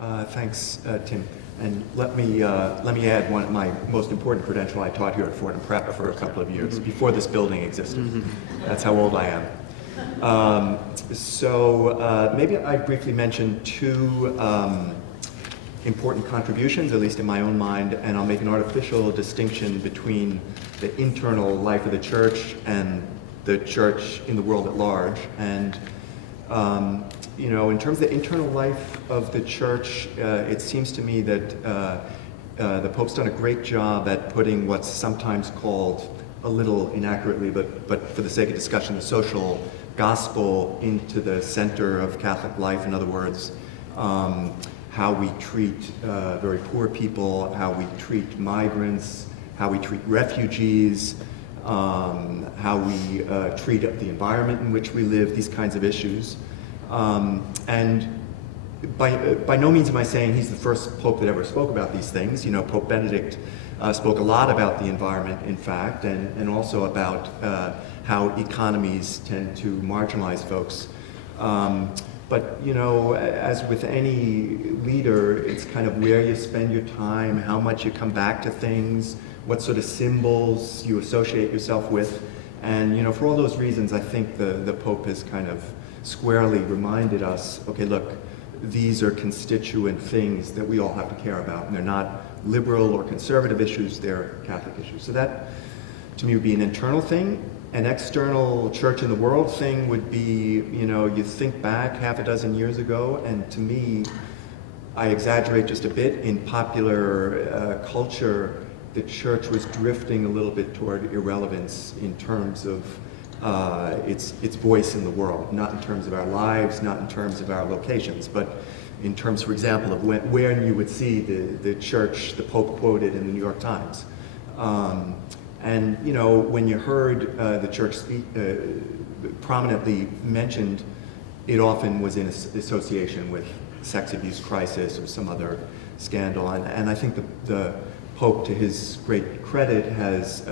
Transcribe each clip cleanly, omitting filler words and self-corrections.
Thanks, Tim. And let me add one of my most important credential. I taught here at Fordham Prep for a couple of years before this building existed. That's how old I am. Maybe I briefly mention two important contributions, at least in my own mind, and I'll make an artificial distinction between the internal life of the church and the church in the world at large. And you know, in terms of the internal life of the church, it seems to me that the Pope's done a great job at putting what's sometimes called, a little inaccurately, but for the sake of discussion, the social gospel into the center of Catholic life. In other words, how we treat very poor people, how we treat migrants, how we treat refugees, how we treat the environment in which we live, these kinds of issues. And by no means am I saying he's the first Pope that ever spoke about these things. You know, Pope Benedict spoke a lot about the environment, in fact, and also about how economies tend to marginalize folks. But, you know, as with any leader, it's kind of where you spend your time, how much you come back to things, what sort of symbols you associate yourself with. And, you know, for all those reasons, I think the Pope has kind of squarely reminded us, okay, look, these are constituent things that we all have to care about. And they're not liberal or conservative issues, they're Catholic issues. So that, to me, would be an internal thing. An external church in the world thing would be, you know, you think back half a dozen years ago, and to me, I exaggerate just a bit, in popular culture, the church was drifting a little bit toward irrelevance in terms of its voice in the world, not in terms of our lives, not in terms of our locations, but in terms, for example, of where you would see the church, the Pope quoted in the New York Times. And, you know, when you heard the church speak, prominently mentioned, it often was in association with sex abuse crisis or some other scandal. And I think the Pope, to his great credit, has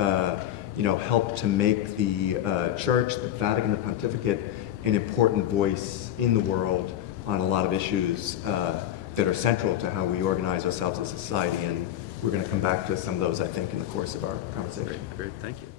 you know, helped to make the Church, the Vatican, the Pontificate, an important voice in the world on a lot of issues that are central to how we organize ourselves as a society. And we're going to come back to some of those, I think, in the course of our conversation. Great, thank you.